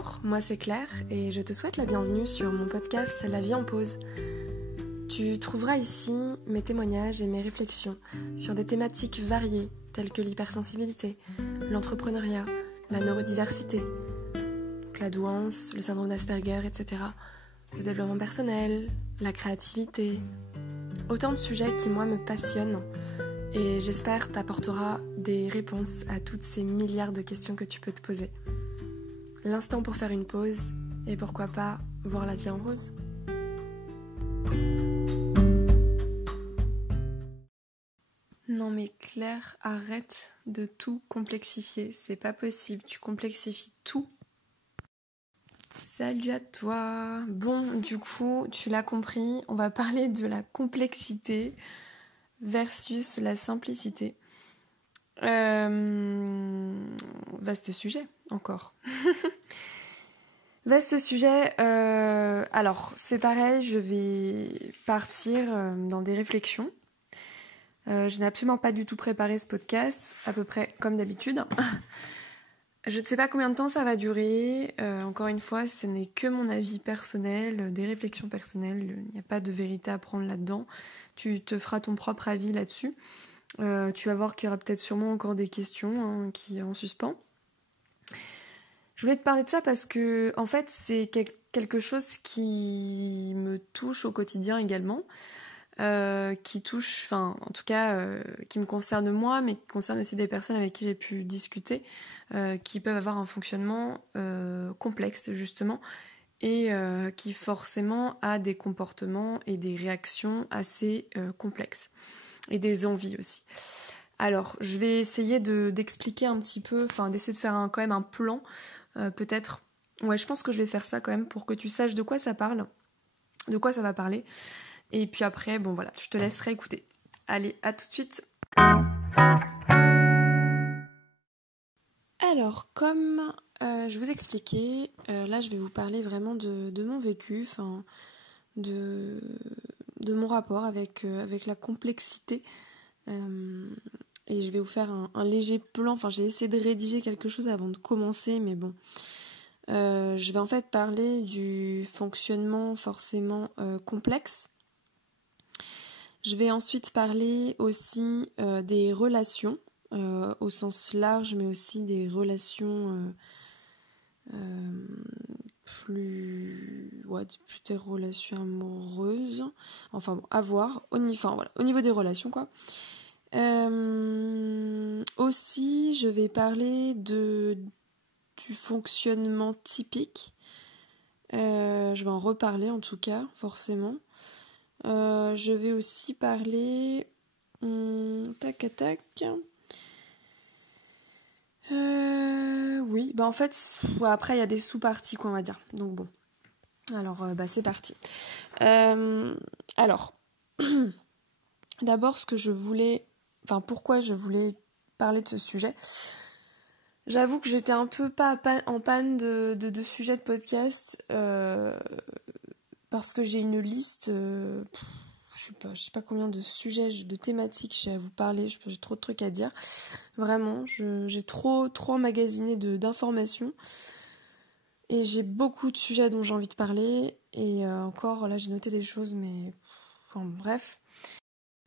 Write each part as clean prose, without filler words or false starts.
Bonjour, moi c'est Claire et je te souhaite la bienvenue sur mon podcast La vie en pause. Tu trouveras ici mes témoignages et mes réflexions sur des thématiques variées telles que l'hypersensibilité, l'entrepreneuriat, la neurodiversité, la douance, le syndrome d'Asperger, etc. Le développement personnel, la créativité. Autant de sujets qui moi me passionnent et j'espère t'apportera des réponses à toutes ces milliards de questions que tu peux te poser. L'instant pour faire une pause et pourquoi pas voir la vie en rose. Non mais Claire, arrête de tout complexifier, c'est pas possible, tu complexifies tout. Salut à toi. Bon, du coup, tu l'as compris, on va parler de la complexité versus la simplicité. Vaste sujet, encore. Vaste sujet. Alors, c'est pareil, je vais partir dans des réflexions. Je n'ai absolument pas du tout préparé ce podcast, à peu près comme d'habitude. Je ne sais pas combien de temps ça va durer. Encore une fois, ce n'est que mon avis personnel, des réflexions personnelles. Il n'y a pas de vérité à prendre là-dedans. Tu te feras ton propre avis là-dessus. Tu vas voir qu'il y aura peut-être sûrement encore des questions qui en suspens. Je voulais te parler de ça parce que, en fait, c'est quelque chose qui me touche au quotidien également, qui touche, enfin, en tout cas, qui me concerne moi, mais qui concerne aussi des personnes avec qui j'ai pu discuter, qui peuvent avoir un fonctionnement complexe, justement, et qui forcément a des comportements et des réactions assez complexes, et des envies aussi. Alors, je vais essayer d'expliquer un petit peu, enfin, d'essayer de faire quand même un plan. Peut-être, ouais, je pense que je vais faire ça quand même pour que tu saches de quoi ça parle, de quoi ça va parler. Et puis après, bon voilà, je te laisserai écouter. Allez, à tout de suite. Alors, comme je vous expliquais, là je vais vous parler vraiment de mon vécu, enfin, de mon rapport avec la complexité. Et je vais vous faire un léger plan, enfin j'ai essayé de rédiger quelque chose avant de commencer, mais bon. Je vais en fait parler du fonctionnement forcément complexe. Je vais ensuite parler aussi des relations au sens large, mais aussi des relations plus des relations amoureuses. Enfin bon, à voir. Au niveau des relations, quoi. Aussi, je vais parler du fonctionnement typique. Je vais en reparler en tout cas, forcément. Je vais aussi parler... oui, en fait, après il y a des sous-parties, quoi, on va dire. Donc bon, alors c'est parti. Alors, d'abord ce que je voulais... Enfin, pourquoi je voulais parler de ce sujet. J'avoue que j'étais un peu pas en panne de sujets de podcast parce que j'ai une liste, je sais pas combien de sujets, de thématiques j'ai à vous parler, j'ai trop de trucs à dire. Vraiment, j'ai trop emmagasiné d'informations et j'ai beaucoup de sujets dont j'ai envie de parler et encore là j'ai noté des choses mais enfin, bref.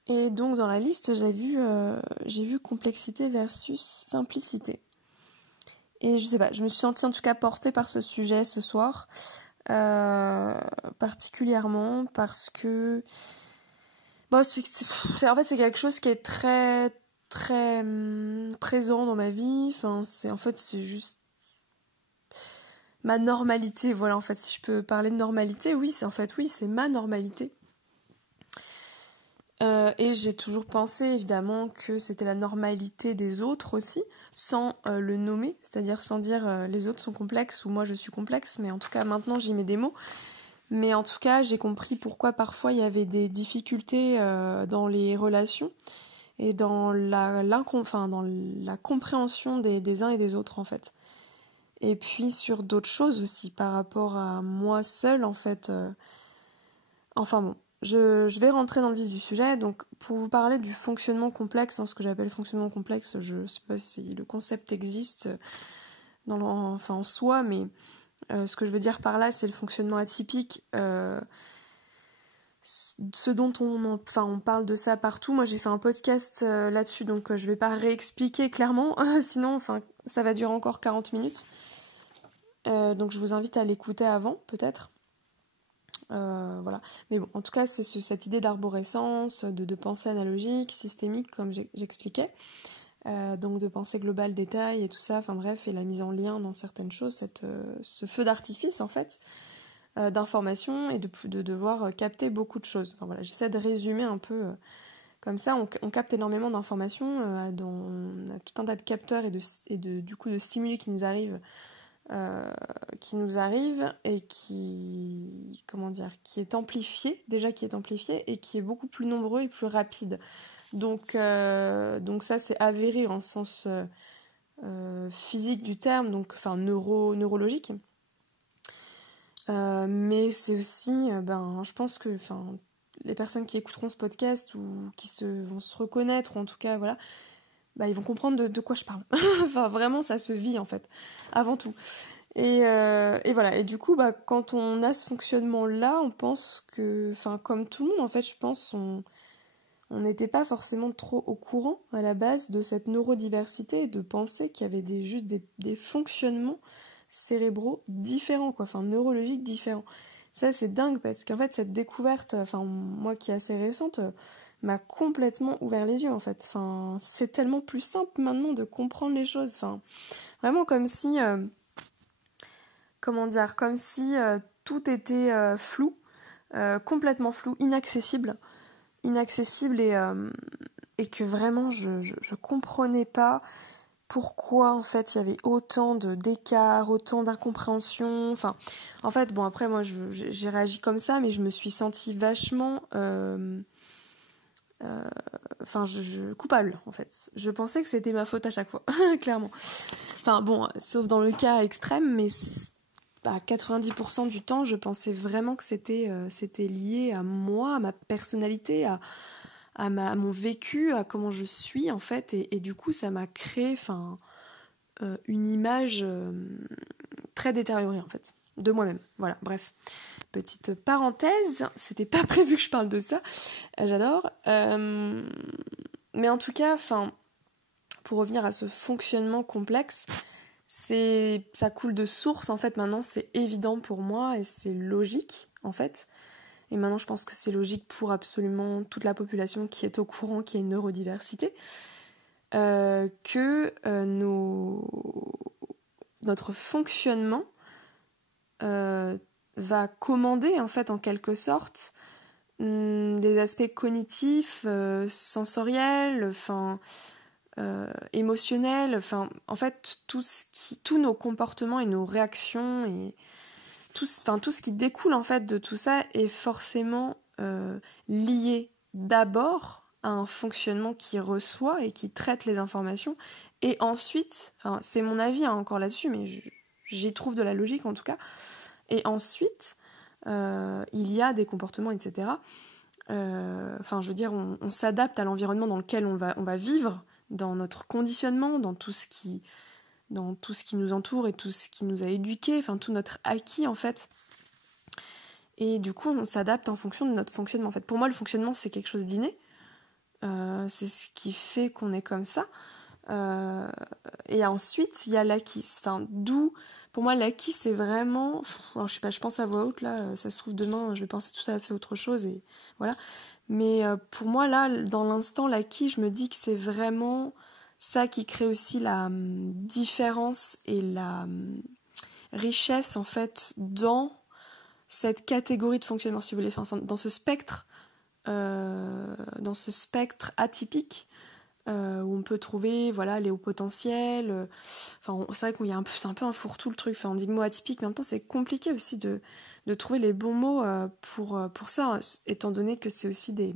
Et donc dans la liste j'ai vu complexité versus simplicité. Et je sais pas, je me suis sentie en tout cas portée par ce sujet ce soir, particulièrement parce que en fait c'est quelque chose qui est très très présent dans ma vie. Enfin c'est juste ma normalité. Voilà, en fait, si je peux parler de normalité, oui c'est ma normalité. Et j'ai toujours pensé évidemment que c'était la normalité des autres aussi, sans le nommer, c'est-à-dire sans dire les autres sont complexes ou moi je suis complexe, mais en tout cas maintenant j'y mets des mots. Mais en tout cas j'ai compris pourquoi parfois il y avait des difficultés dans les relations et dans la compréhension des uns et des autres en fait. Et puis sur d'autres choses aussi par rapport à moi seule en fait. Enfin bon. Je vais rentrer dans le vif du sujet, donc pour vous parler du fonctionnement complexe, ce que j'appelle fonctionnement complexe, je ne sais pas si le concept existe en soi, mais Ce que je veux dire par là, c'est le fonctionnement atypique. Ce dont on parle de ça partout. Moi, j'ai fait un podcast là-dessus, donc je vais pas réexpliquer clairement, sinon, ça va durer encore 40 minutes. Donc, je vous invite à l'écouter avant, peut-être. Voilà. Mais bon, en tout cas, c'est cette idée d'arborescence, de pensée analogique, systémique, comme j'expliquais. Donc de pensée globale, détail et tout ça, enfin bref, et la mise en lien dans certaines choses, ce feu d'artifice, en fait, d'informations et de devoir capter beaucoup de choses. Enfin voilà, j'essaie de résumer un peu comme ça. On capte énormément d'informations, on a tout un tas de capteurs du coup de stimuli qui nous arrivent et qui est amplifié et qui est beaucoup plus nombreux et plus rapide. Donc ça c'est avéré en sens physique du terme, donc neurologique. Mais c'est aussi, je pense que les personnes qui écouteront ce podcast ou qui vont se reconnaître, ou en tout cas, voilà, ils vont comprendre de quoi je parle. Enfin, vraiment, ça se vit, en fait, avant tout. Et voilà, et du coup, quand on a ce fonctionnement-là, on pense que, comme tout le monde, en fait, je pense, on n'était pas forcément trop au courant, à la base, de cette neurodiversité, de penser qu'il y avait juste des fonctionnements cérébraux différents, neurologiques différents. Ça, c'est dingue, parce qu'en fait, cette découverte, moi qui est assez récente, m'a complètement ouvert les yeux, en fait. C'est tellement plus simple maintenant de comprendre les choses. Vraiment comme si, tout était flou, complètement flou, inaccessible et que vraiment, je comprenais pas pourquoi en fait il y avait autant d'écarts, autant d'incompréhension. En fait, bon après moi j'ai réagi comme ça, mais je me suis sentie vachement coupable en fait. Je pensais que c'était ma faute à chaque fois, clairement. Sauf dans le cas extrême, mais à 90% du temps, je pensais vraiment que c'était lié à moi, à ma personnalité, à mon vécu, à comment je suis en fait, et du coup ça m'a créé une image très détériorée en fait, de moi-même. Voilà, bref. Petite parenthèse, c'était pas prévu que je parle de ça, j'adore. Mais en tout cas, pour revenir à ce fonctionnement complexe, ça coule de source en fait, maintenant c'est évident pour moi et c'est logique en fait. Et maintenant, je pense que c'est logique pour absolument toute la population qui est au courant qu'il y a une neurodiversité, que notre fonctionnement va commander, en fait, en quelque sorte, les aspects cognitifs, sensoriels, émotionnels, en fait, tous nos comportements et nos réactions et tout ce qui découle en fait de tout ça est forcément lié d'abord à un fonctionnement qui reçoit et qui traite les informations, et ensuite, c'est mon avis encore là-dessus, mais j'y trouve de la logique en tout cas, et ensuite il y a des comportements, etc. Je veux dire, on s'adapte à l'environnement dans lequel on va vivre, dans notre conditionnement, dans tout ce qui nous entoure et tout ce qui nous a éduqués, tout notre acquis en fait. Et du coup, on s'adapte en fonction de notre fonctionnement. En fait, pour moi, le fonctionnement, c'est quelque chose d'inné. C'est ce qui fait qu'on est comme ça. Et ensuite, il y a l'acquis. D'où, pour moi, l'acquis, c'est vraiment... Alors, je sais pas, je pense à voix haute, là, ça se trouve demain, je vais penser tout à fait autre chose, et voilà. Mais pour moi, là, dans l'instant, l'acquis, je me dis que c'est vraiment ça qui crée aussi la différence et la richesse, en fait, dans cette catégorie de fonctionnement, si vous voulez, dans ce spectre atypique, où on peut trouver les hauts potentiels. C'est vrai c'est un peu un fourre-tout le truc. On dit le mot atypique, mais en même temps c'est compliqué aussi de trouver les bons mots pour ça, étant donné que c'est aussi des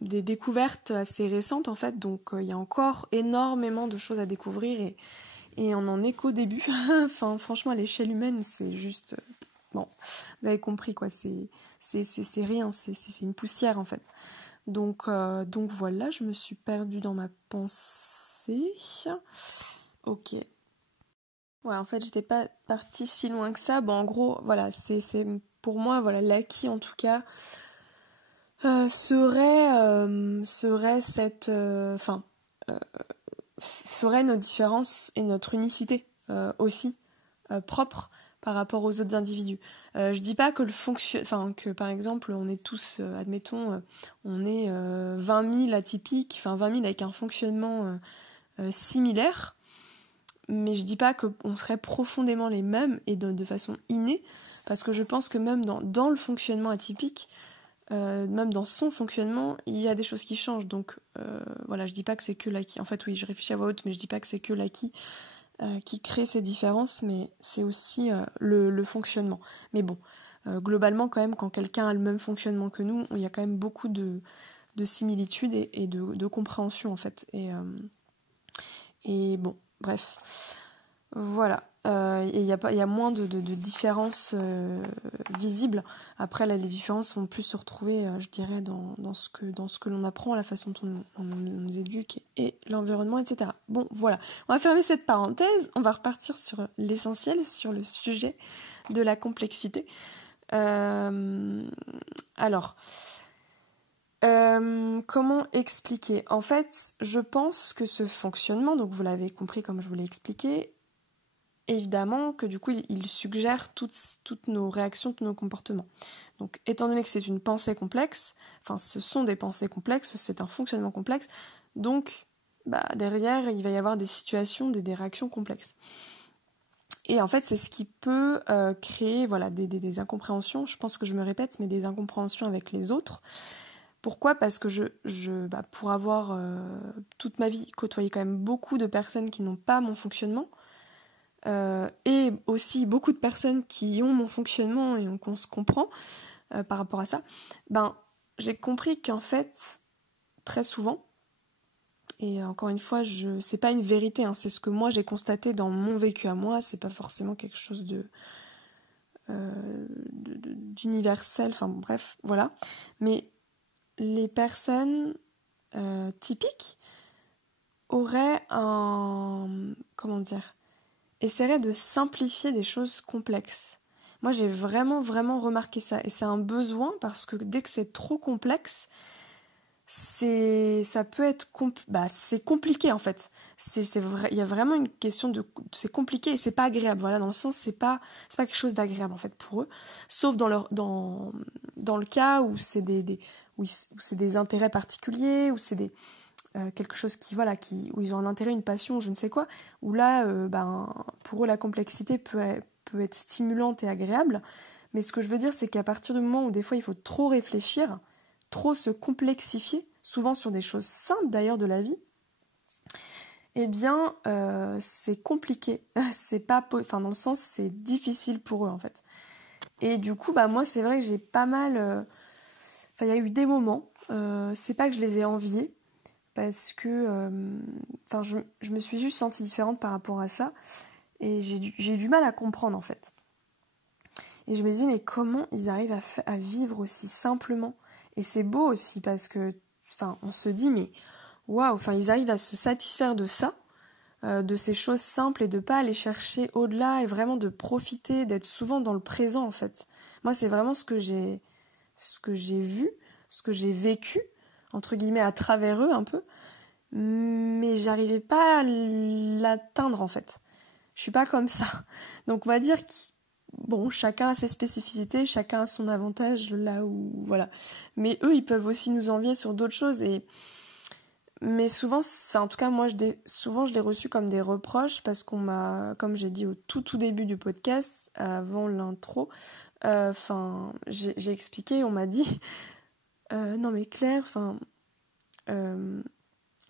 découvertes assez récentes en fait. Donc il y a encore énormément de choses à découvrir, et on en est qu'au début. Franchement, à l'échelle humaine, c'est juste... Bon, vous avez compris quoi, c'est rien, c'est une poussière en fait. Donc voilà, je me suis perdue dans ma pensée. Ok. Ouais, en fait, j'étais pas partie si loin que ça. Bon, en gros, voilà, c'est pour moi, voilà, l'acquis en tout cas serait cette, ferait notre différence et notre unicité aussi propre par rapport aux autres individus. Je dis pas que que par exemple on est tous, admettons, on est 20 000 atypiques, enfin 20 000 avec un fonctionnement similaire, mais je dis pas qu'on serait profondément les mêmes et de façon innée, parce que je pense que même dans le fonctionnement atypique, même dans son fonctionnement, il y a des choses qui changent. Donc voilà, je dis pas que c'est que l'acquis. En fait, oui, je réfléchis à voix haute, mais je dis pas que c'est que l'acquis qui crée ces différences, mais c'est aussi le fonctionnement. Mais bon, globalement, quand même, quand quelqu'un a le même fonctionnement que nous, il y a quand même beaucoup de similitudes et de compréhension, en fait. Et bon, bref. Voilà. Et il y a moins de différences visibles. Après, là, les différences vont plus se retrouver, je dirais, dans ce que l'on apprend, la façon dont on nous éduque et l'environnement, etc. Bon, voilà. On va fermer cette parenthèse. On va repartir sur l'essentiel, sur le sujet de la complexité. Alors, comment expliquer? En fait, je pense que ce fonctionnement, donc vous l'avez compris comme je vous l'ai expliqué, évidemment que du coup il suggère toutes nos réactions, tous nos comportements. Donc étant donné que c'est une pensée complexe, enfin ce sont des pensées complexes, c'est un fonctionnement complexe, donc derrière il va y avoir des situations, des réactions complexes. Et en fait c'est ce qui peut créer voilà, des incompréhensions, je pense que je me répète, mais des incompréhensions avec les autres. Pourquoi ? Parce que pour avoir toute ma vie côtoyé quand même beaucoup de personnes qui n'ont pas mon fonctionnement, et aussi beaucoup de personnes qui ont mon fonctionnement et qu'on se comprend par rapport à ça, j'ai compris qu'en fait, très souvent, et encore une fois, c'est pas une vérité, hein, c'est ce que moi j'ai constaté dans mon vécu à moi, c'est pas forcément quelque chose d'universel, enfin bref, voilà. Mais les personnes typiques auraient essaierait de simplifier des choses complexes. Moi, j'ai vraiment, vraiment remarqué ça. Et c'est un besoin parce que dès que c'est trop complexe, ça peut être c'est compliqué en fait. C'est vrai, il y a vraiment une question c'est compliqué et c'est pas agréable. Voilà, dans le sens c'est pas quelque chose d'agréable en fait pour eux, sauf dans le cas où c'est où c'est des intérêts particuliers, où c'est quelque chose où ils ont un intérêt, une passion, je ne sais quoi, où là, pour eux, la complexité peut être stimulante et agréable. Mais ce que je veux dire, c'est qu'à partir du moment où des fois il faut trop réfléchir, trop se complexifier, souvent sur des choses simples d'ailleurs de la vie, eh bien, c'est compliqué. C'est pas, dans le sens, c'est difficile pour eux en fait. Et du coup, moi, c'est vrai que j'ai pas mal. Il y a eu des moments. C'est pas que je les ai enviés, parce que je me suis juste sentie différente par rapport à ça et j'ai du mal à comprendre en fait. Et je me dis mais comment ils arrivent à vivre aussi simplement, et c'est beau aussi parce que on se dit mais waouh, ils arrivent à se satisfaire de ça, de ces choses simples, et de pas aller chercher au-delà et vraiment de profiter, d'être souvent dans le présent en fait. Moi c'est vraiment ce que j'ai vu, ce que j'ai vécu entre guillemets à travers eux un peu, mais j'arrivais pas à l'atteindre en fait. Je suis pas comme ça. Donc on va dire que chacun a ses spécificités, chacun a son avantage là où voilà. Mais eux, ils peuvent aussi nous envier sur d'autres choses, mais souvent, en tout cas moi souvent je l'ai reçu comme des reproches parce qu'on m'a, comme j'ai dit au tout début du podcast, avant l'intro, j'ai expliqué, on m'a dit non mais Claire,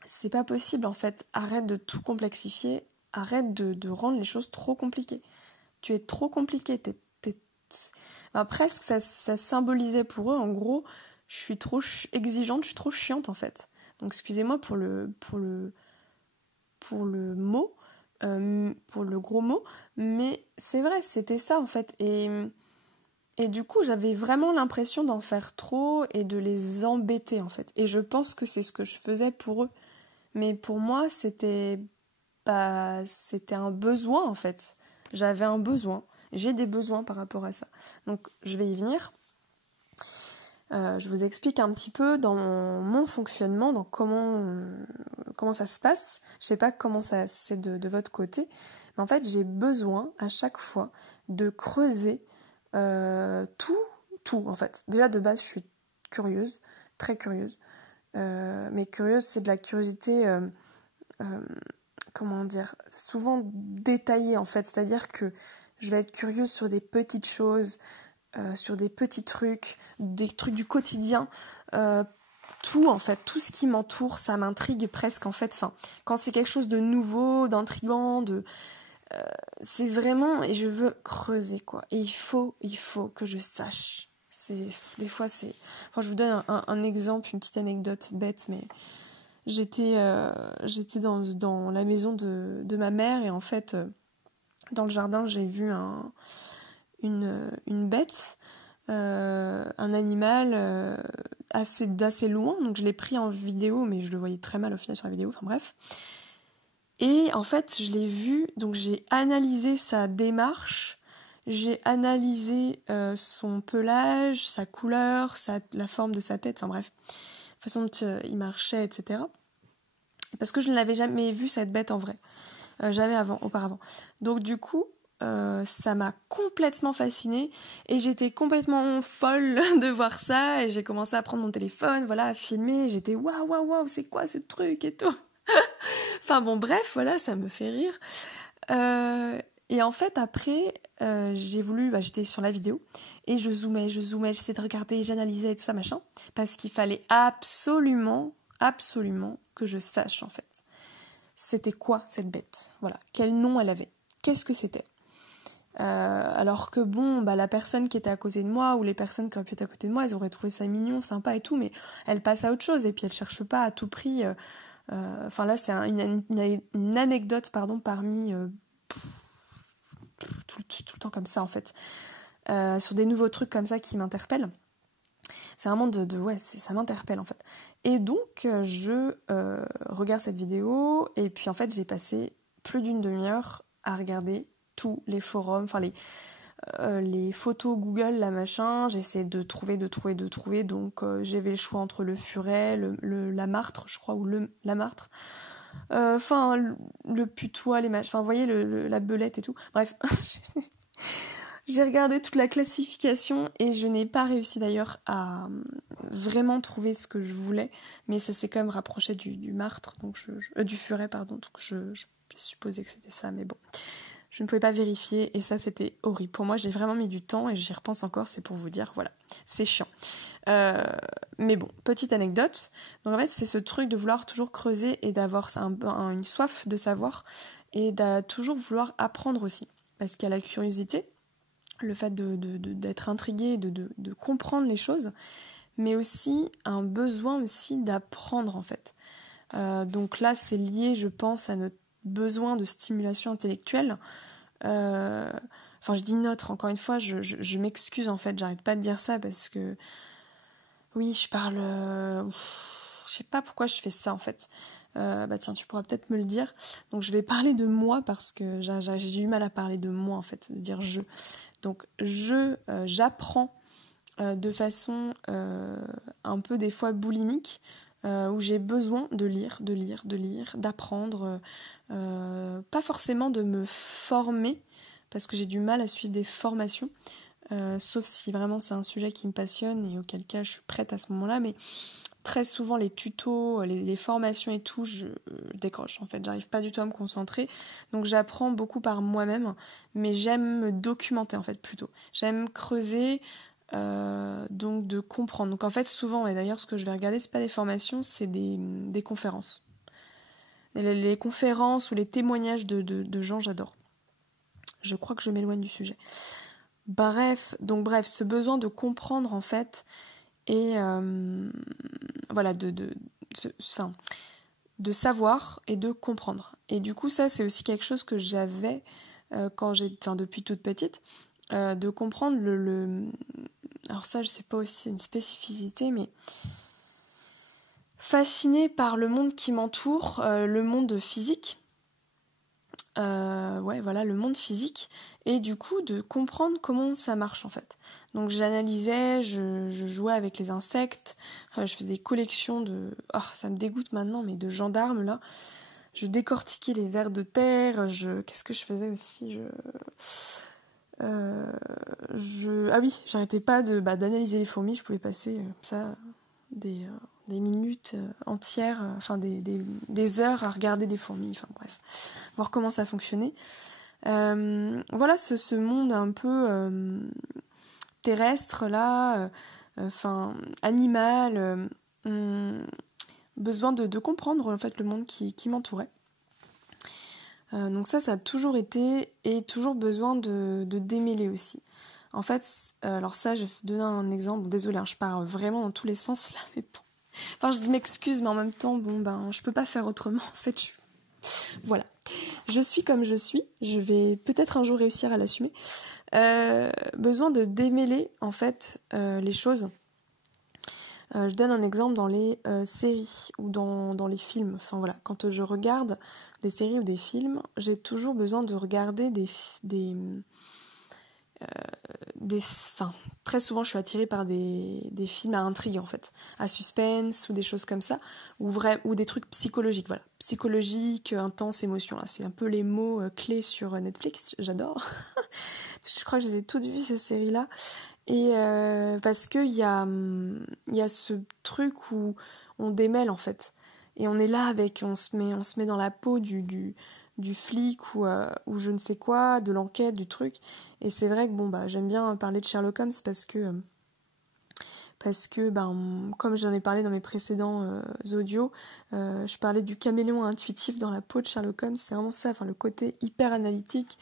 c'est pas possible en fait, arrête de tout complexifier, arrête de rendre les choses trop compliquées. Tu es trop compliqué, presque ça symbolisait pour eux en gros, je suis trop exigeante, je suis trop chiante en fait. Donc excusez-moi pour le mot, pour le gros mot, mais c'est vrai, c'était ça en fait. Et du coup, j'avais vraiment l'impression d'en faire trop et de les embêter en fait. Et je pense que c'est ce que je faisais pour eux. Mais pour moi, c'était un besoin en fait. j'avais un besoin, j'ai des besoins par rapport à ça. Donc je vais y venir. Je vous explique un petit peu dans mon fonctionnement, dans comment ça se passe. Je sais pas comment ça c'est de votre côté, mais en fait j'ai besoin à chaque fois de creuser tout en fait. Déjà de base je suis curieuse, très curieuse, mais curieuse c'est de la curiosité, comment dire, souvent détaillée en fait, c'est-à-dire que je vais être curieuse sur des petites choses, sur des petits trucs, des trucs du quotidien, tout en fait, tout ce qui m'entoure, ça m'intrigue presque en fait. Enfin, quand c'est quelque chose de nouveau, d'intriguant, c'est vraiment, et je veux creuser quoi. Et il faut que je sache. Des fois c'est, enfin je vous donne un exemple, une petite anecdote bête, mais j'étais dans la maison de ma mère et en fait dans le jardin j'ai vu une bête, un animal d'assez loin, donc je l'ai pris en vidéo, mais je le voyais très mal au final sur la vidéo, enfin bref. Et en fait, je l'ai vu, donc j'ai analysé sa démarche, j'ai analysé son pelage, sa couleur, la forme de sa tête, enfin bref, la façon dont il marchait, etc. Parce que je ne l'avais jamais vu cette bête en vrai, jamais auparavant. Donc du coup, ça m'a complètement fascinée et j'étais complètement folle de voir ça et j'ai commencé à prendre mon téléphone, voilà, à filmer, j'étais waouh, c'est quoi ce truc et tout. Enfin bon, bref, voilà, ça me fait rire. Et en fait, après, j'étais sur la vidéo et je zoomais, j'essayais de regarder, j'analysais et tout ça, machin, parce qu'il fallait absolument que je sache, en fait. C'était quoi cette bête? Voilà, quel nom elle avait? Qu'est-ce que c'était? Alors que bon, la personne qui était à côté de moi ou les personnes qui auraient pu être à côté de moi, elles auraient trouvé ça mignon, sympa et tout, mais elles passent à autre chose et puis elles cherchent pas à tout prix. Enfin là, c'est une anecdote, pardon, parmi tout le temps comme ça en fait, sur des nouveaux trucs comme ça qui m'interpellent. C'est vraiment ça m'interpelle en fait. Et donc je regarde cette vidéo et puis en fait j'ai passé plus d'une demi-heure à regarder tous les forums, enfin les photos Google, la machin, j'essaie de trouver, donc j'avais le choix entre le furet, la martre, je crois, ou la martre, enfin le putois, les machins, enfin vous voyez la belette et tout, bref. J'ai regardé toute la classification et je n'ai pas réussi d'ailleurs à vraiment trouver ce que je voulais, mais ça s'est quand même rapproché du martre, donc du furet, pardon, donc je supposais que c'était ça, mais bon. Je ne pouvais pas vérifier et ça c'était horrible. Pour moi j'ai vraiment mis du temps et j'y repense encore, c'est pour vous dire, voilà, c'est chiant. Mais bon, petite anecdote. Donc en fait c'est ce truc de vouloir toujours creuser et d'avoir une soif de savoir et de toujours vouloir apprendre aussi. Parce qu'il y a la curiosité, le fait d'être intrigué, de comprendre les choses, mais aussi un besoin aussi d'apprendre en fait. Donc là c'est lié je pense à notre besoin de stimulation intellectuelle. Enfin je dis notre, encore une fois je m'excuse en fait, j'arrête pas de dire ça parce que oui je parle je sais pas pourquoi je fais ça en fait. Tiens tu pourras peut-être me le dire, donc je vais parler de moi parce que j'ai du mal à parler de moi en fait, de dire je, donc j'apprends de façon un peu des fois boulimique, où j'ai besoin de lire, d'apprendre, pas forcément de me former, parce que j'ai du mal à suivre des formations, sauf si vraiment c'est un sujet qui me passionne et auquel cas je suis prête à ce moment-là, mais très souvent les tutos, les formations et tout, je décroche en fait, j'arrive pas du tout à me concentrer, donc j'apprends beaucoup par moi-même, mais j'aime me documenter en fait plutôt, j'aime creuser, donc de comprendre. Donc en fait souvent, et d'ailleurs ce que je vais regarder c'est pas des formations, c'est des conférences. Les conférences ou les témoignages de gens, j'adore. Je crois que je m'éloigne du sujet. Bref, ce besoin de comprendre en fait, et voilà, de savoir et de comprendre. Et du coup ça c'est aussi quelque chose que j'avais depuis toute petite, de comprendre alors ça je sais pas aussi, c'est une spécificité, mais fascinée par le monde qui m'entoure, le monde physique, ouais, voilà, le monde physique, et du coup de comprendre comment ça marche en fait. Donc j'analysais, je jouais avec les insectes, je faisais des collections de... Oh, ça me dégoûte maintenant, mais de gendarmes là. Je décortiquais les vers de terre, Qu'est-ce que je faisais aussi Ah oui, j'arrêtais pas d'analyser les fourmis, je pouvais passer ça des minutes entières, enfin des heures à regarder des fourmis, enfin bref, voir comment ça fonctionnait. Voilà ce monde un peu terrestre là, enfin animal, besoin de comprendre en fait le monde qui m'entourait. Donc ça a toujours été et toujours besoin de démêler aussi. En fait, alors ça, je vais donner un exemple. Désolée, je pars vraiment dans tous les sens là, mais bon. Enfin, je dis m'excuse, mais en même temps, je peux pas faire autrement. En fait, voilà. Je suis comme je suis. Je vais peut-être un jour réussir à l'assumer. Besoin de démêler, en fait, les choses. Je donne un exemple dans les séries ou dans les films. Enfin voilà, quand je regarde des séries ou des films, j'ai toujours besoin de regarder enfin, très souvent je suis attirée par des films à intrigue en fait, à suspense ou des choses comme ça, ou des trucs psychologiques, voilà. Psychologique, intense, émotion, là. C'est un peu les mots clés sur Netflix, j'adore. Je crois que je les ai toutes vues ces séries-là. Et parce qu'il y a ce truc où on démêle en fait. Et on est là on se met dans la peau du flic ou je ne sais quoi, de l'enquête, du truc. Et c'est vrai que j'aime bien parler de Sherlock Holmes parce que comme j'en ai parlé dans mes précédents audios, je parlais du caméléon intuitif dans la peau de Sherlock Holmes. C'est vraiment ça, enfin le côté hyper analytique,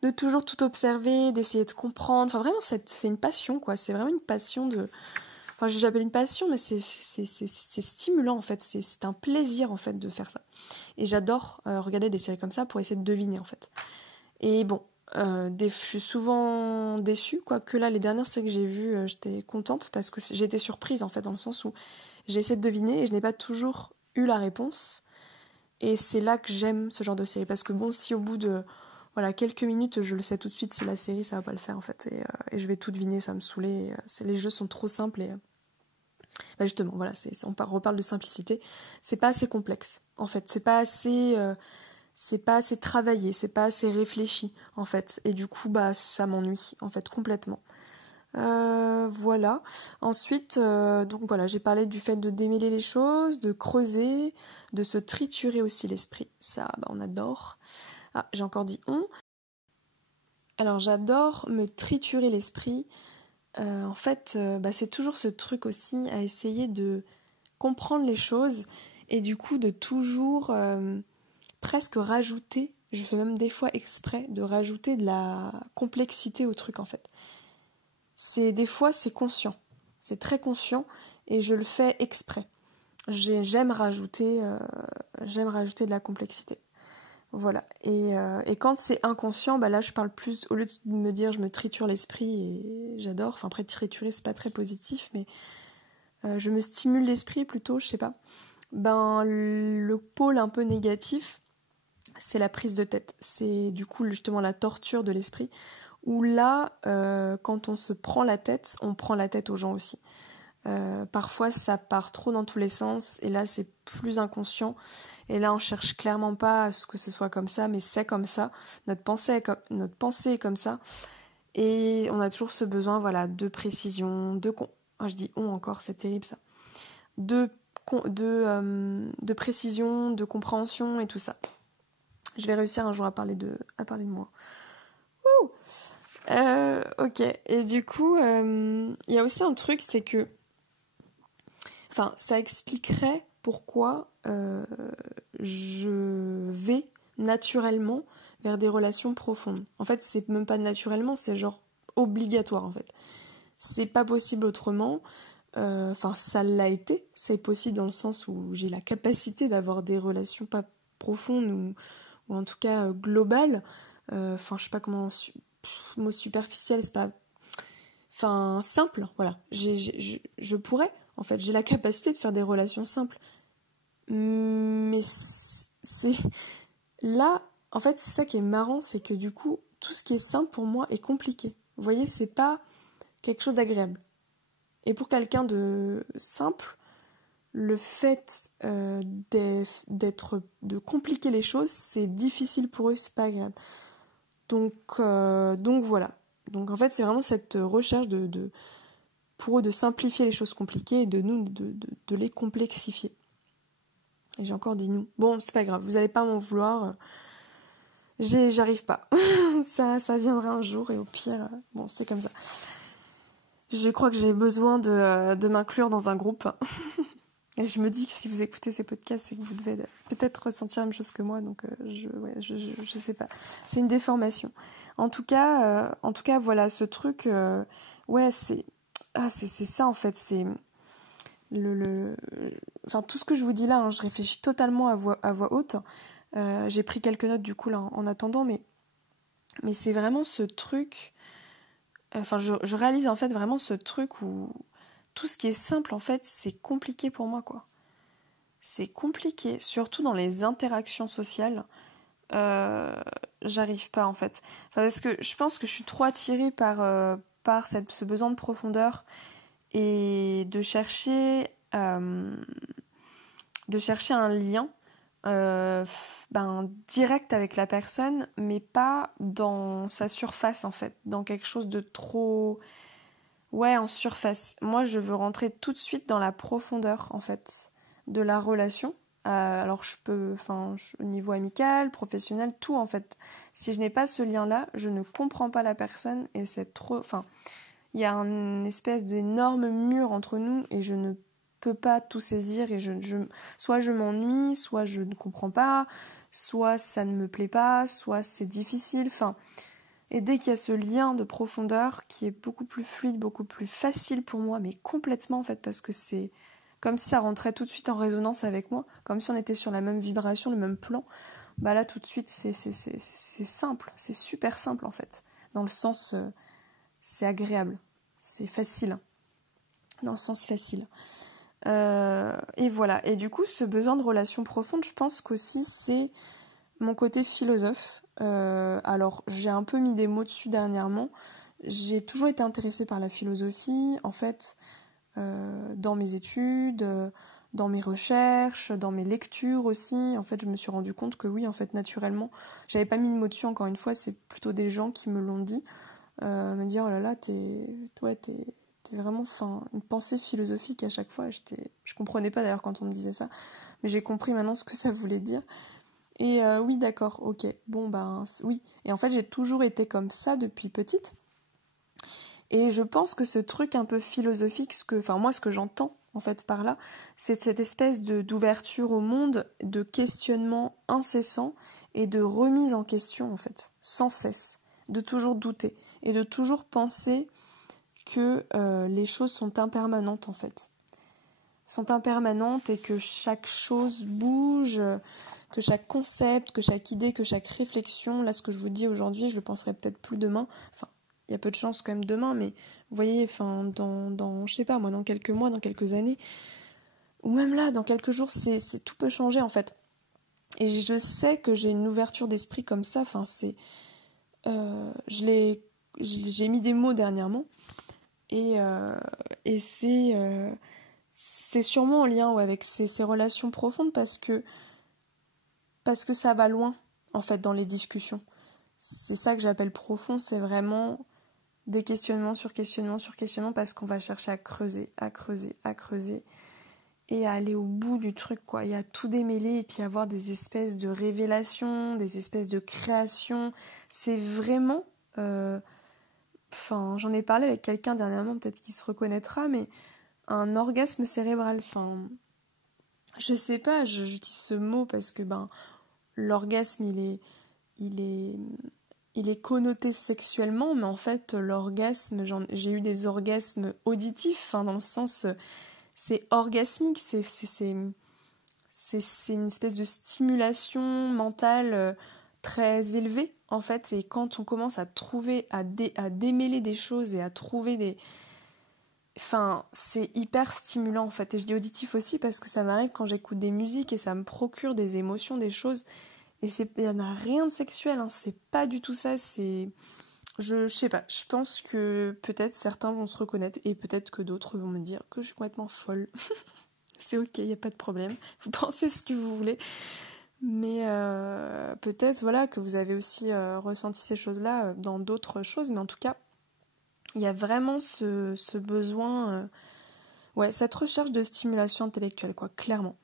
de toujours tout observer, d'essayer de comprendre. Enfin vraiment c'est une passion quoi. C'est vraiment une passion de... Enfin j'appelle une passion mais c'est stimulant en fait. C'est un plaisir en fait de faire ça. Et j'adore regarder des séries comme ça pour essayer de deviner en fait. Et bon, je suis souvent déçue, quoique là les dernières séries que j'ai vues, j'étais contente parce que j'ai été surprise en fait dans le sens où j'ai essayé de deviner et je n'ai pas toujours eu la réponse. Et c'est là que j'aime ce genre de série parce que si au bout de quelques minutes je le sais tout de suite si la série ça va pas le faire en fait et je vais tout deviner, ça va me saouler. Les jeux sont trop simples et justement voilà, on reparle de simplicité. C'est pas assez complexe en fait, c'est pas assez travaillé, c'est pas assez réfléchi en fait et du coup ça m'ennuie en fait complètement. Voilà. Ensuite, donc voilà, j'ai parlé du fait de démêler les choses, de creuser, de se triturer aussi l'esprit. Ça, on adore. Ah, j'ai encore dit on. Alors j'adore me triturer l'esprit. En fait, c'est toujours ce truc aussi à essayer de comprendre les choses et du coup de toujours presque rajouter, je fais même des fois exprès de rajouter de la complexité au truc en fait. Des fois c'est conscient, c'est très conscient et je le fais exprès. J'aime rajouter de la complexité. Voilà. Et quand c'est inconscient, là je parle plus, au lieu de me dire je me triture l'esprit et j'adore, enfin après triturer c'est pas très positif, mais je me stimule l'esprit plutôt, je sais pas. Le pôle un peu négatif, c'est la prise de tête. C'est du coup justement la torture de l'esprit. Où là, quand on se prend la tête, on prend la tête aux gens aussi. Parfois, ça part trop dans tous les sens, et là, c'est plus inconscient. Et là, on cherche clairement pas à ce que ce soit comme ça, mais c'est comme ça. Notre pensée est comme ça. Et on a toujours ce besoin, de précision, je dis on encore, c'est terrible ça. De précision, de compréhension et tout ça. Je vais réussir un jour à parler de moi. Ouh. Ok, et du coup, il y a aussi un truc, c'est que... Enfin, ça expliquerait pourquoi je vais naturellement vers des relations profondes. En fait, c'est même pas naturellement, c'est genre obligatoire, en fait. C'est pas possible autrement. Enfin, ça l'a été. C'est possible dans le sens où j'ai la capacité d'avoir des relations pas profondes ou en tout cas globales. Enfin, je sais pas comment... mot superficiel, c'est pas... Enfin, simple, voilà. Je pourrais, en fait, j'ai la capacité de faire des relations simples. Mais c'est... Là, en fait, c'est ça qui est marrant, c'est que du coup, tout ce qui est simple pour moi est compliqué. Vous voyez, c'est pas quelque chose d'agréable. Et pour quelqu'un de simple, le fait de compliquer les choses, c'est difficile pour eux, c'est pas agréable. Donc voilà. Donc en fait, c'est vraiment cette recherche pour eux de simplifier les choses compliquées et de nous de les complexifier. Et j'ai encore dit nous. Bon, c'est pas grave, vous allez pas m'en vouloir. J'arrive pas. ça viendra un jour et au pire, bon, c'est comme ça. Je crois que j'ai besoin de m'inclure dans un groupe. Et je me dis que si vous écoutez ces podcasts, c'est que vous devez peut-être ressentir la même chose que moi. Donc, je sais pas. C'est une déformation. En tout cas, voilà, ce truc, c'est ça en fait. C'est enfin, tout ce que je vous dis là, hein, je réfléchis totalement à voix haute. J'ai pris quelques notes du coup là en attendant, mais c'est vraiment ce truc. Enfin, je réalise en fait vraiment ce truc où tout ce qui est simple en fait, c'est compliqué pour moi quoi. C'est compliqué, surtout dans les interactions sociales. J'arrive pas en fait. Enfin, parce que je pense que je suis trop attirée par ce besoin de profondeur et de chercher un lien direct avec la personne, mais pas dans sa surface en fait, dans quelque chose de trop en surface. Moi je veux rentrer tout de suite dans la profondeur en fait de la relation. Alors je peux, au niveau amical, professionnel, tout en fait. Si je n'ai pas ce lien-là, je ne comprends pas la personne et c'est trop. Il y a une espèce d'énorme mur entre nous et je ne peux pas tout saisir et soit je m'ennuie, soit je ne comprends pas, soit ça ne me plaît pas, soit c'est difficile. Et dès qu'il y a ce lien de profondeur qui est beaucoup plus fluide, beaucoup plus facile pour moi, mais complètement en fait, parce que c'est comme si ça rentrait tout de suite en résonance avec moi, comme si on était sur la même vibration, le même plan. Là tout de suite c'est simple, c'est super simple en fait, dans le sens c'est agréable, c'est facile, dans le sens facile. Et voilà, et du coup ce besoin de relation profonde, je pense qu'aussi c'est mon côté philosophe. Alors j'ai un peu mis des mots dessus dernièrement. J'ai toujours été intéressée par la philosophie, en fait, dans mes études, dans mes recherches, dans mes lectures aussi. En fait, je me suis rendu compte que oui, en fait, naturellement, j'avais pas mis de mots dessus, encore une fois, c'est plutôt des gens qui me l'ont dit. Me dire, oh là là, t'es vraiment une pensée philosophique à chaque fois. Je comprenais pas d'ailleurs quand on me disait ça, mais j'ai compris maintenant ce que ça voulait dire. Et oui, d'accord, ok, bon oui. Et en fait, j'ai toujours été comme ça depuis petite. Et je pense que ce truc un peu philosophique, moi, ce que j'entends en fait par là, c'est cette espèce d'ouverture au monde, de questionnement incessant et de remise en question en fait, sans cesse, de toujours douter et de toujours penser que les choses sont impermanentes en fait, sont impermanentes et que chaque chose bouge, que chaque concept, que chaque idée, que chaque réflexion, là ce que je vous dis aujourd'hui, je le penserai peut-être plus demain, il y a peu de chance quand même demain, mais vous voyez, dans je sais pas moi, dans quelques mois, dans quelques années, ou même là, dans quelques jours, tout peut changer en fait. Et je sais que j'ai une ouverture d'esprit comme ça, j'ai mis des mots dernièrement, et c'est sûrement en lien avec ces relations profondes parce que ça va loin, en fait, dans les discussions. C'est ça que j'appelle profond, c'est vraiment des questionnements sur questionnements sur questionnements parce qu'on va chercher à creuser et à aller au bout du truc, quoi. Il y a tout démêler et puis avoir des espèces de révélations, des espèces de créations. C'est vraiment... j'en ai parlé avec quelqu'un dernièrement, peut-être qu'il se reconnaîtra, mais un orgasme cérébral. Je sais pas, j'utilise ce mot parce que l'orgasme, il est connoté sexuellement, mais en fait, l'orgasme, j'ai eu des orgasmes auditifs, dans le sens, c'est orgasmique, c'est une espèce de stimulation mentale très élevée, en fait, et quand on commence à trouver, à démêler des choses et à trouver des... c'est hyper stimulant, en fait, et je dis auditif aussi parce que ça m'arrive quand j'écoute des musiques et ça me procure des émotions, des choses. Et il n'y en a rien de sexuel, hein, c'est pas du tout ça, c'est... Je sais pas, je pense que peut-être certains vont se reconnaître et peut-être que d'autres vont me dire que je suis complètement folle. C'est ok, il n'y a pas de problème. Vous pensez ce que vous voulez. Mais peut-être voilà, que vous avez aussi ressenti ces choses-là dans d'autres choses. Mais en tout cas, il y a vraiment ce besoin... ouais, cette recherche de stimulation intellectuelle, quoi, clairement.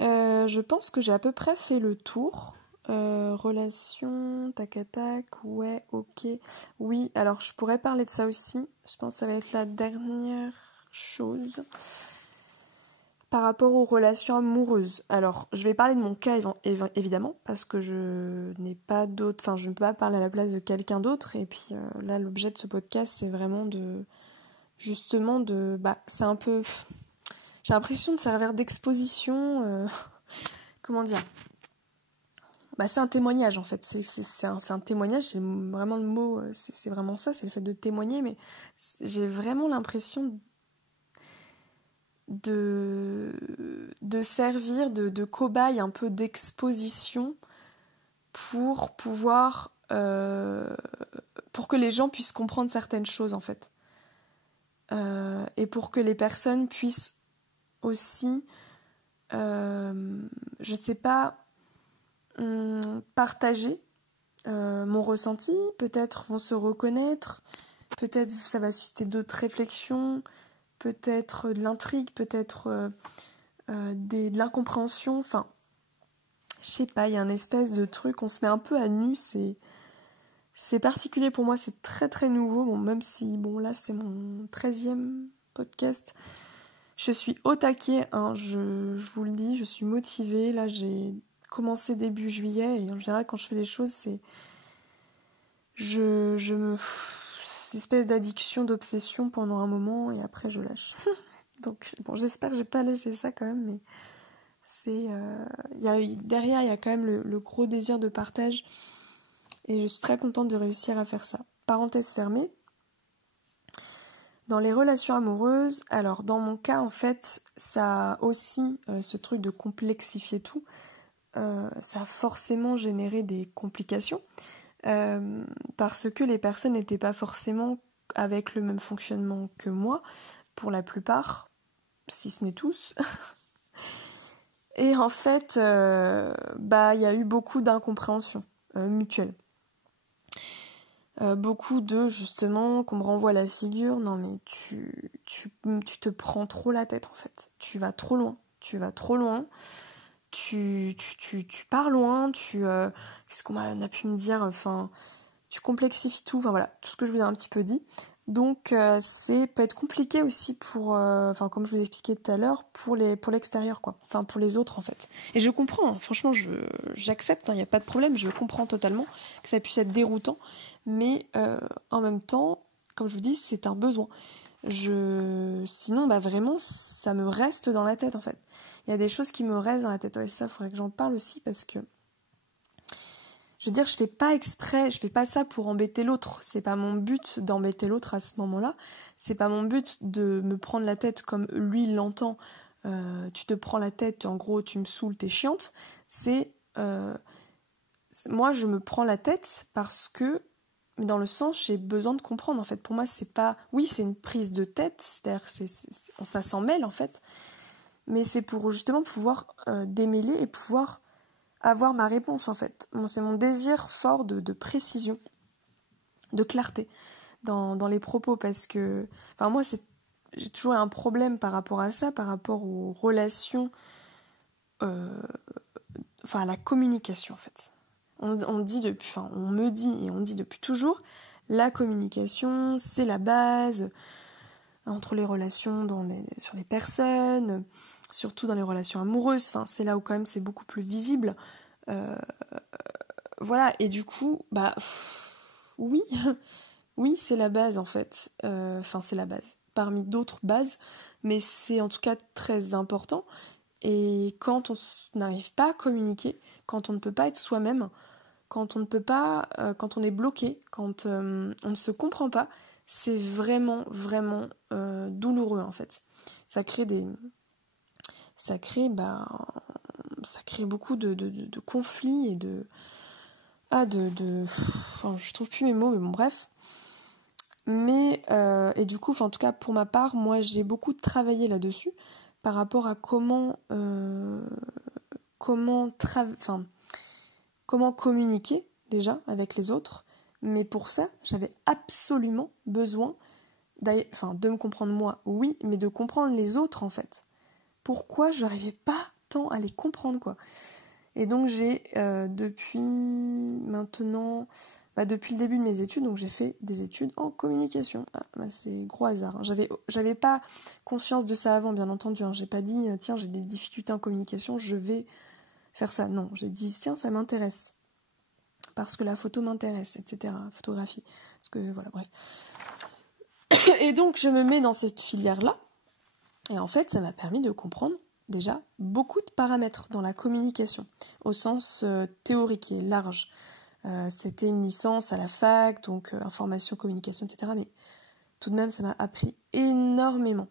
Je pense que j'ai à peu près fait le tour. Relation, tac à tac, ouais, ok. Oui, alors je pourrais parler de ça aussi. Je pense que ça va être la dernière chose. Par rapport aux relations amoureuses. Alors, je vais parler de mon cas évidemment, parce que je n'ai pas d'autre... Enfin, je ne peux pas parler à la place de quelqu'un d'autre. Et puis là, l'objet de ce podcast, c'est vraiment de... Justement, de... Bah, c'est un peu... J'ai l'impression de servir d'exposition... Comment dire ? Bah, c'est un témoignage en fait, c'est un témoignage, c'est vraiment le mot, c'est vraiment ça, c'est le fait de témoigner, mais j'ai vraiment l'impression de servir de cobaye, un peu d'exposition pour pouvoir, pour que les gens puissent comprendre certaines choses en fait. Et pour que les personnes puissent aussi, je sais pas, partager mon ressenti, peut-être vont se reconnaître, peut-être ça va susciter d'autres réflexions, peut-être de l'intrigue, peut-être de l'incompréhension, enfin, je sais pas, il y a un espèce de truc, on se met un peu à nu, c'est particulier pour moi, c'est très très nouveau, bon, même si, bon, là c'est mon 13e podcast, je suis au taquet, hein, je vous le dis, je suis motivée, là j'ai commencé début juillet, et en général quand je fais les choses, c'est... Je me... Cette espèce d'addiction, d'obsession pendant un moment, et après je lâche. Donc, bon, j'espère que je vais pas lâcher ça quand même, mais c'est... derrière, il y a quand même le gros désir de partage, et je suis très contente de réussir à faire ça. Parenthèse fermée. Dans les relations amoureuses, alors dans mon cas, en fait, ça a aussi, ce truc de complexifier tout, ça a forcément généré des complications, parce que les personnes n'étaient pas forcément avec le même fonctionnement que moi, pour la plupart, si ce n'est tous. Et en fait, bah, y a eu beaucoup d'incompréhension mutuelle. Beaucoup de, justement, qu'on me renvoie la figure, non mais tu te prends trop la tête en fait. Tu vas trop loin, tu pars loin, qu'est-ce qu'on a pu me dire, enfin, tu complexifies tout, enfin voilà, tout ce que je vous ai un petit peu dit. Donc peut être compliqué aussi pour, enfin comme je vous ai expliqué tout à l'heure, pour l'extérieur quoi, enfin pour les autres en fait. Et je comprends, hein, franchement j'accepte, il n'y a pas de problème, je comprends totalement que ça puisse être déroutant, mais en même temps, comme je vous dis, c'est un besoin. Sinon bah vraiment ça me reste dans la tête en fait. Il y a des choses qui me restent dans la tête, ouais, ça faudrait que j'en parle aussi parce que je veux dire, je fais pas exprès, je fais pas ça pour embêter l'autre. C'est pas mon but d'embêter l'autre à ce moment-là. C'est pas mon but de me prendre la tête comme lui l'entend. Tu te prends la tête, en gros, tu me saoules, t'es chiante. Moi, je me prends la tête parce que, dans le sens, j'ai besoin de comprendre. En fait, pour moi, c'est pas, oui, c'est une prise de tête, c'est-à-dire, ça s'en mêle en fait, mais c'est pour justement pouvoir démêler et pouvoir avoir ma réponse en fait. C'est mon désir fort de précision, de clarté dans les propos parce que, enfin moi j'ai toujours un problème par rapport à ça, par rapport aux relations, enfin à la communication en fait. On me dit et on dit depuis toujours, la communication c'est la base entre les relations sur les personnes, surtout dans les relations amoureuses. Enfin c'est là où quand même c'est beaucoup plus visible. Voilà, et du coup, bah, oui, oui, c'est la base en fait. Enfin, c'est la base, parmi d'autres bases, mais c'est en tout cas très important. Et quand on n'arrive pas à communiquer, quand on ne peut pas être soi-même, quand on ne peut pas, quand on est bloqué, quand on ne se comprend pas, c'est vraiment, vraiment douloureux en fait. Ça crée ça crée beaucoup de conflits et enfin, je trouve plus mes mots, mais bon, bref. Mais, et du coup, en tout cas, pour ma part, moi, j'ai beaucoup travaillé là-dessus par rapport à comment communiquer déjà avec les autres. Mais pour ça, j'avais absolument besoin de me comprendre moi, oui, mais de comprendre les autres, en fait. Pourquoi je n'arrivais pas tant à les comprendre, quoi. Et donc j'ai depuis maintenant, depuis le début de mes études, donc j'ai fait des études en communication. Ah, c'est gros hasard. J'avais pas conscience de ça avant, bien entendu. J'ai pas dit tiens, j'ai des difficultés en communication, je vais faire ça. Non, j'ai dit tiens, ça m'intéresse parce que la photo m'intéresse, etc. Photographie, parce que voilà, bref. Et donc je me mets dans cette filière-là. Et en fait, ça m'a permis de comprendre déjà beaucoup de paramètres dans la communication, au sens théorique et large. C'était une licence à la fac, donc information, communication, etc. Mais tout de même, ça m'a appris énormément.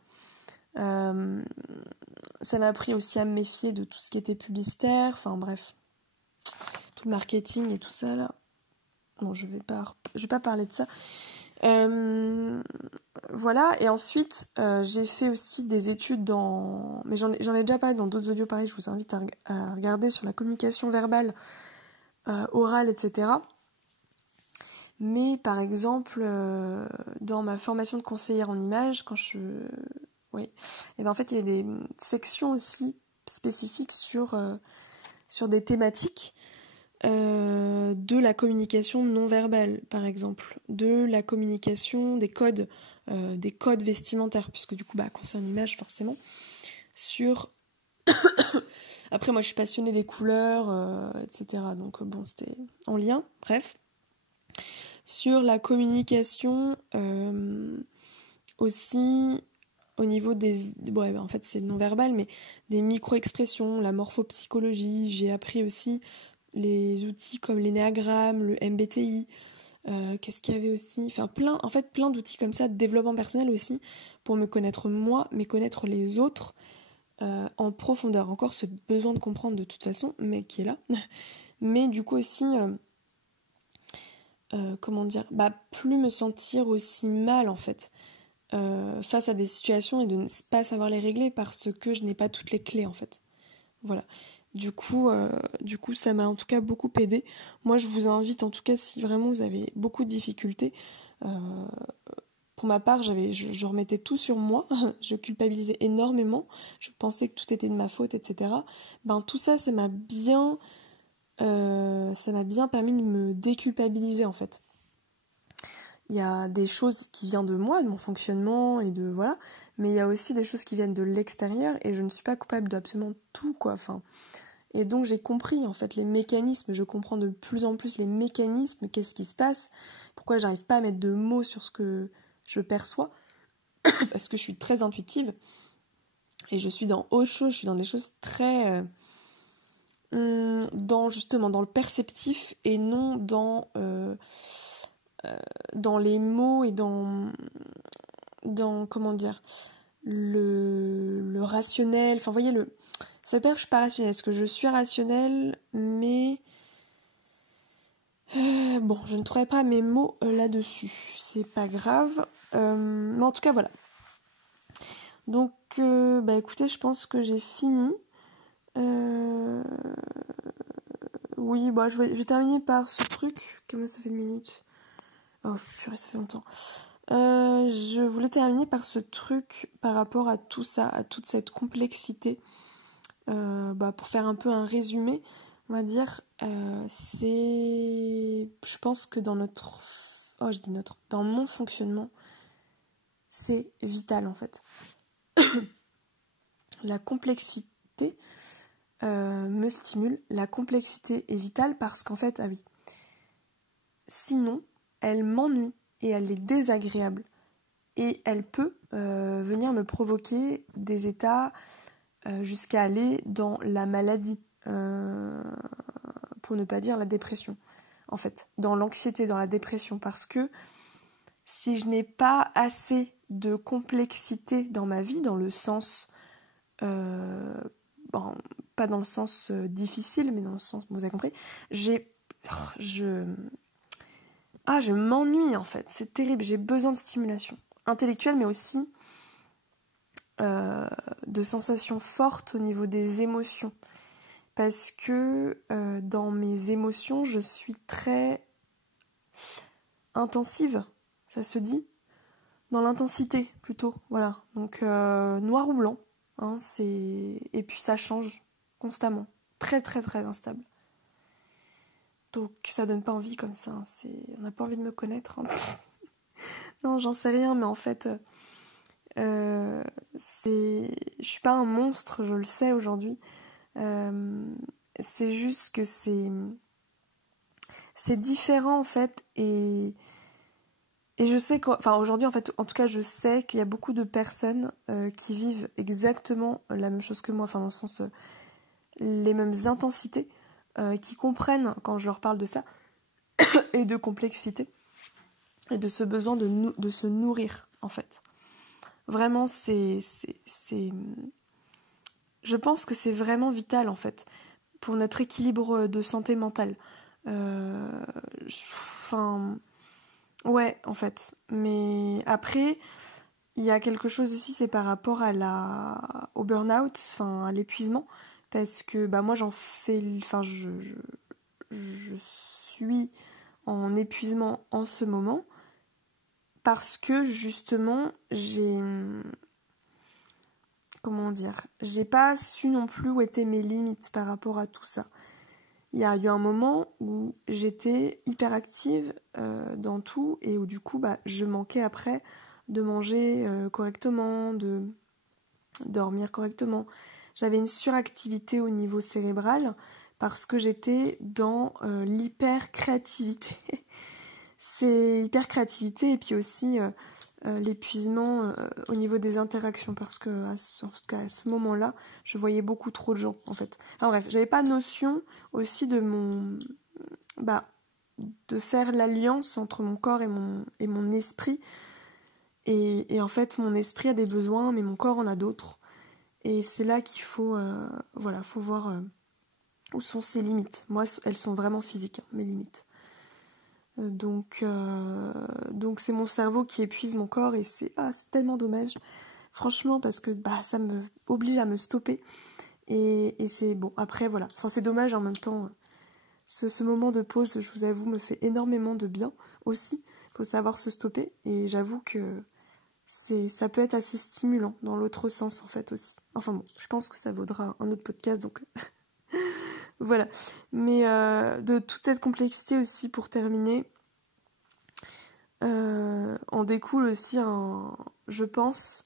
Ça m'a appris aussi à me méfier de tout ce qui était publicitaire, enfin bref, tout le marketing et tout ça là. Bon, je vais pas parler de ça. Voilà, et ensuite j'ai fait aussi des études mais j'en ai déjà parlé dans d'autres audios pareil, je vous invite à regarder sur la communication verbale, orale, etc. Mais par exemple, dans ma formation de conseillère en images, oui, et ben en fait il y a des sections aussi spécifiques sur des thématiques de la communication non verbale, par exemple, de la communication des codes vestimentaires, puisque du coup, conseil en image, forcément, sur... Après, moi, je suis passionnée des couleurs, etc., donc bon, c'était en lien, bref. Sur la communication, aussi, au niveau des... en fait, c'est non-verbal, mais des micro-expressions, la morphopsychologie, j'ai appris aussi les outils comme l'énéagramme, le MBTI, qu'est-ce qu'il y avait aussi, enfin plein d'outils comme ça de développement personnel aussi pour me connaître moi, mais connaître les autres en profondeur. Encore ce besoin de comprendre de toute façon, mais qui est là. Mais du coup aussi, comment dire, plus me sentir aussi mal en fait face à des situations et de ne pas savoir les régler parce que je n'ai pas toutes les clés en fait. Voilà. Du coup, ça m'a en tout cas beaucoup aidé. Moi, je vous invite, en tout cas, si vraiment vous avez beaucoup de difficultés, pour ma part, je remettais tout sur moi, je culpabilisais énormément, je pensais que tout était de ma faute, etc. Tout ça, ça m'a bien permis de me déculpabiliser, en fait. Il y a des choses qui viennent de moi, de mon fonctionnement, et de voilà, mais il y a aussi des choses qui viennent de l'extérieur, et je ne suis pas coupable d'absolument tout, quoi, enfin... Et donc j'ai compris en fait les mécanismes, je comprends de plus en plus les mécanismes, qu'est-ce qui se passe, pourquoi j'arrive pas à mettre de mots sur ce que je perçois, parce que je suis très intuitive, et je suis dans autre chose, je suis dans des choses très... dans le perceptif, et non dans les mots, et dans comment dire, le rationnel, enfin vous voyez ça veut dire que je suis pas rationnelle, parce que je suis rationnelle, mais bon, je ne trouverai pas mes mots là-dessus, c'est pas grave, mais en tout cas voilà. Donc écoutez, je pense que j'ai fini. Oui, je vais terminer par ce truc. Comment ça fait de minutes? Oh purée, ça fait longtemps. Je voulais terminer par ce truc par rapport à tout ça, à toute cette complexité. Pour faire un peu un résumé, on va dire, je pense que dans dans mon fonctionnement, c'est vital en fait. La complexité me stimule. La complexité est vitale parce qu'en fait, sinon, elle m'ennuie et elle est désagréable. Et elle peut venir me provoquer des états jusqu'à aller dans la maladie, pour ne pas dire la dépression, en fait, dans l'anxiété, dans la dépression, parce que si je n'ai pas assez de complexité dans ma vie, dans le sens, pas pas dans le sens difficile, mais dans le sens, vous avez compris, je m'ennuie en fait, c'est terrible, j'ai besoin de stimulation intellectuelle, mais aussi de sensations fortes au niveau des émotions. Parce que dans mes émotions, je suis très intensive, ça se dit ? Dans l'intensité plutôt, voilà. Donc noir ou blanc, hein, et puis ça change constamment, très très très instable. Donc ça donne pas envie comme ça, hein. On n'a pas envie de me connaître. Hein. Non, j'en sais rien, mais en fait, je suis pas un monstre, je le sais aujourd'hui. C'est juste que c'est différent en fait, et je sais aujourd'hui en fait, en tout cas je sais qu'il y a beaucoup de personnes qui vivent exactement la même chose que moi, enfin dans le sens les mêmes intensités, qui comprennent quand je leur parle de ça et de complexité et de ce besoin de se nourrir en fait. Vraiment je pense que c'est vraiment vital en fait pour notre équilibre de santé mentale. Ouais, en fait. Mais après, il y a quelque chose aussi, c'est par rapport au burn-out, à l'épuisement, parce que moi j'en fais, je suis en épuisement en ce moment, parce que justement j'ai pas su non plus où étaient mes limites par rapport à tout ça. Il y a eu un moment où j'étais hyper active dans tout, et où du coup je manquais après de manger correctement, de dormir correctement. J'avais une suractivité au niveau cérébral parce que j'étais dans l'hyper-créativité. C'est hyper-créativité, et puis aussi l'épuisement au niveau des interactions, parce que en tout cas à ce moment-là, je voyais beaucoup trop de gens en fait. Enfin bref, j'avais pas notion aussi de de faire l'alliance entre mon corps et mon esprit, et en fait mon esprit a des besoins mais mon corps en a d'autres, et c'est là qu'il faut faut voir où sont ses limites. Moi elles sont vraiment physiques, hein, mes limites. Donc c'est mon cerveau qui épuise mon corps, et c'est tellement dommage, franchement, parce que ça me oblige à me stopper, et c'est bon, après voilà, c'est dommage en même temps. Ce moment de pause, je vous avoue, me fait énormément de bien aussi. Il faut savoir se stopper, et j'avoue que ça peut être assez stimulant dans l'autre sens en fait aussi. Enfin bon, je pense que ça vaudra un autre podcast, donc voilà. Mais de toute cette complexité aussi, pour terminer, en découle aussi je pense,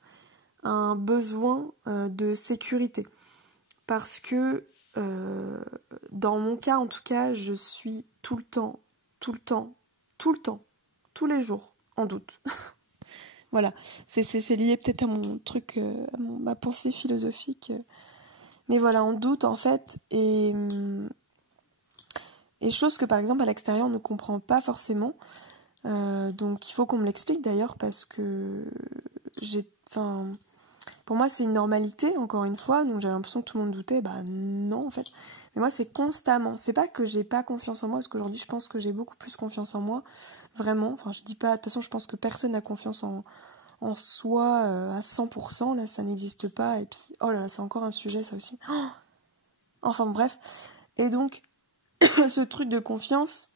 un besoin de sécurité. Parce que dans mon cas en tout cas, je suis tout le temps, tous les jours en doute. Voilà, c'est lié peut-être à mon truc, ma pensée philosophique. Mais voilà, en doute en fait, et chose que par exemple à l'extérieur on ne comprend pas forcément. Donc il faut qu'on me l'explique d'ailleurs, parce que pour moi c'est une normalité, encore une fois, donc j'avais l'impression que tout le monde doutait, non en fait. Mais moi c'est constamment, c'est pas que j'ai pas confiance en moi, parce qu'aujourd'hui je pense que j'ai beaucoup plus confiance en moi, vraiment, je dis pas, de toute façon je pense que personne n'a confiance en soi à 100%, là ça n'existe pas, et puis oh là là, c'est encore un sujet ça aussi. Enfin bref, et donc ce truc de confiance,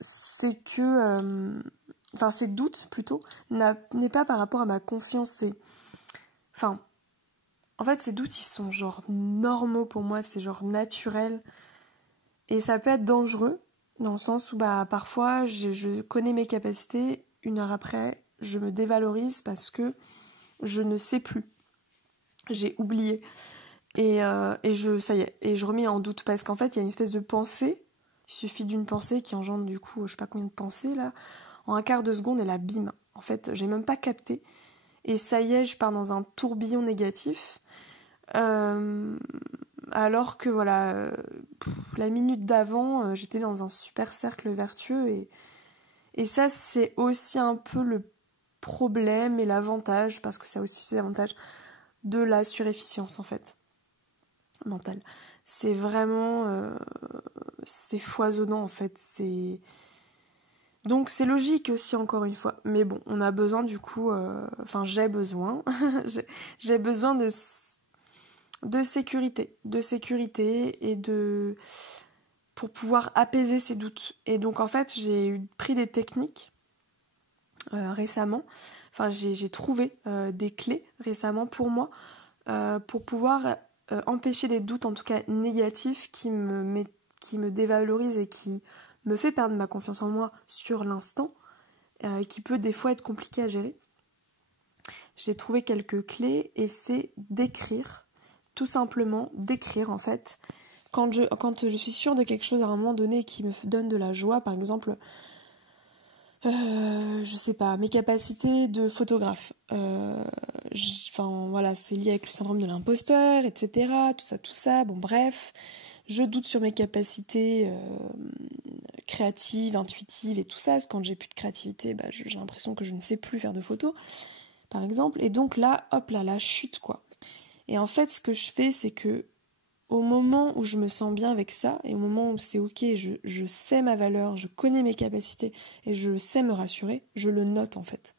c'est que ces doutes plutôt n'est pas par rapport à ma confiance, en fait ces doutes ils sont genre normaux pour moi, c'est genre naturel, et ça peut être dangereux dans le sens où parfois je connais mes capacités, une heure après je me dévalorise parce que je ne sais plus, j'ai oublié, et ça y est, et je remets en doute, parce qu'en fait il y a une espèce de pensée. Il suffit d'une pensée qui engendre du coup, je sais pas combien de pensées là, en un quart de seconde, et là bim, en fait j'ai même pas capté, et ça y est, je pars dans un tourbillon négatif, alors que voilà, la minute d'avant j'étais dans un super cercle vertueux, et ça c'est aussi un peu le problème et l'avantage, parce que ça a aussi ses avantages de la surefficience en fait, mentale. C'est vraiment... c'est foisonnant en fait, Donc c'est logique aussi encore une fois. Mais bon, on a besoin du coup... j'ai besoin... j'ai besoin de sécurité. De sécurité et de... pour pouvoir apaiser ses doutes. Et donc en fait, j'ai pris des techniques récemment. Enfin, j'ai trouvé des clés récemment pour moi pour pouvoir empêcher des doutes, en tout cas négatifs, qui me dévalorisent et qui me fait perdre ma confiance en moi sur l'instant, qui peut des fois être compliqué à gérer. J'ai trouvé quelques clés et c'est d'écrire, tout simplement d'écrire en fait. Quand je suis sûre de quelque chose à un moment donné qui me donne de la joie, par exemple, je sais pas, mes capacités de photographe. C'est lié avec le syndrome de l'imposteur, etc. Tout ça, bon bref. Je doute sur mes capacités créatives, intuitives et tout ça. Parce que quand j'ai plus de créativité, j'ai l'impression que je ne sais plus faire de photos, par exemple. Et donc là, hop là, la chute, quoi. Et en fait, ce que je fais, c'est que au moment où je me sens bien avec ça, et au moment où c'est ok, je sais ma valeur, je connais mes capacités, et je sais me rassurer, je le note en fait.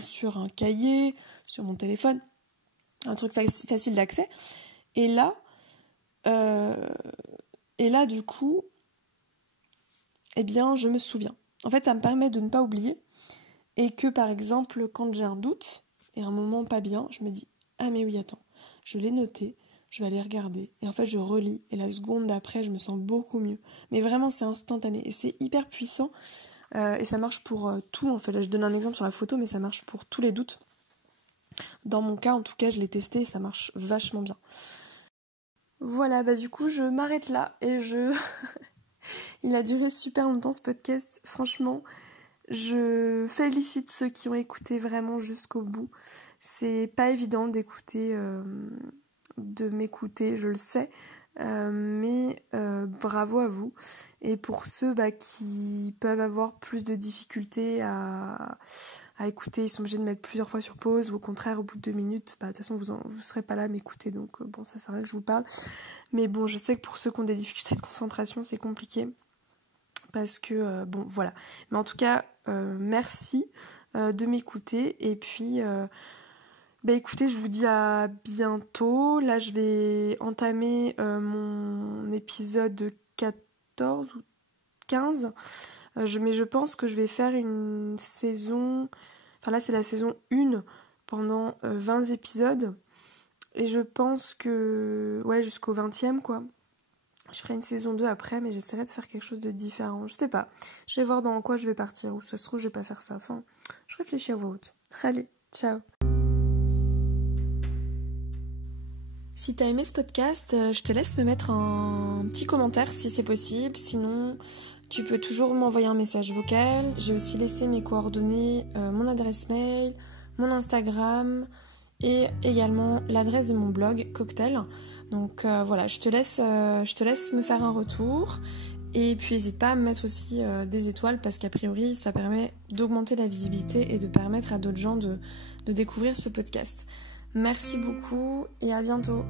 Sur un cahier, sur mon téléphone, un truc facile d'accès. Et là, du coup, eh bien, je me souviens. En fait, ça me permet de ne pas oublier, et que par exemple, quand j'ai un doute, et un moment pas bien, je me dis « Ah mais oui, attends, je l'ai noté, je vais aller regarder. » Et en fait, je relis. Et la seconde d'après, je me sens beaucoup mieux. Mais vraiment, c'est instantané. Et c'est hyper puissant. Et ça marche pour tout. En fait, là, je donne un exemple sur la photo, mais ça marche pour tous les doutes. Dans mon cas, en tout cas, je l'ai testé et ça marche vachement bien. Voilà, du coup, je m'arrête là. Et il a duré super longtemps, ce podcast. Franchement, je félicite ceux qui ont écouté vraiment jusqu'au bout. C'est pas évident d'écouter... de m'écouter, je le sais, mais bravo à vous. Et pour ceux qui peuvent avoir plus de difficultés à écouter, ils sont obligés de mettre plusieurs fois sur pause, ou au contraire au bout de 2 minutes, de toute façon vous serez pas là à m'écouter, donc ça sert à rien que je vous parle. Mais bon, je sais que pour ceux qui ont des difficultés de concentration, c'est compliqué, parce que voilà. Mais en tout cas, merci de m'écouter, et puis écoutez, je vous dis à bientôt. Là, je vais entamer mon épisode 14 ou 15. Mais je pense que je vais faire une saison... Enfin là, c'est la saison 1 pendant 20 épisodes. Et je pense que... Ouais, jusqu'au 20e, quoi. Je ferai une saison 2 après, mais j'essaierai de faire quelque chose de différent. Je sais pas. Je vais voir dans quoi je vais partir. Ou ça se trouve, je vais pas faire ça. Enfin, je réfléchis à voix haute. Allez, ciao. Si t'as aimé ce podcast, je te laisse me mettre un petit commentaire si c'est possible. Sinon, tu peux toujours m'envoyer un message vocal. J'ai aussi laissé mes coordonnées, mon adresse mail, mon Instagram et également l'adresse de mon blog Cocktail. Donc voilà, je te laisse me faire un retour. Et puis n'hésite pas à me mettre aussi des étoiles, parce qu'a priori ça permet d'augmenter la visibilité et de permettre à d'autres gens de découvrir ce podcast. Merci beaucoup et à bientôt.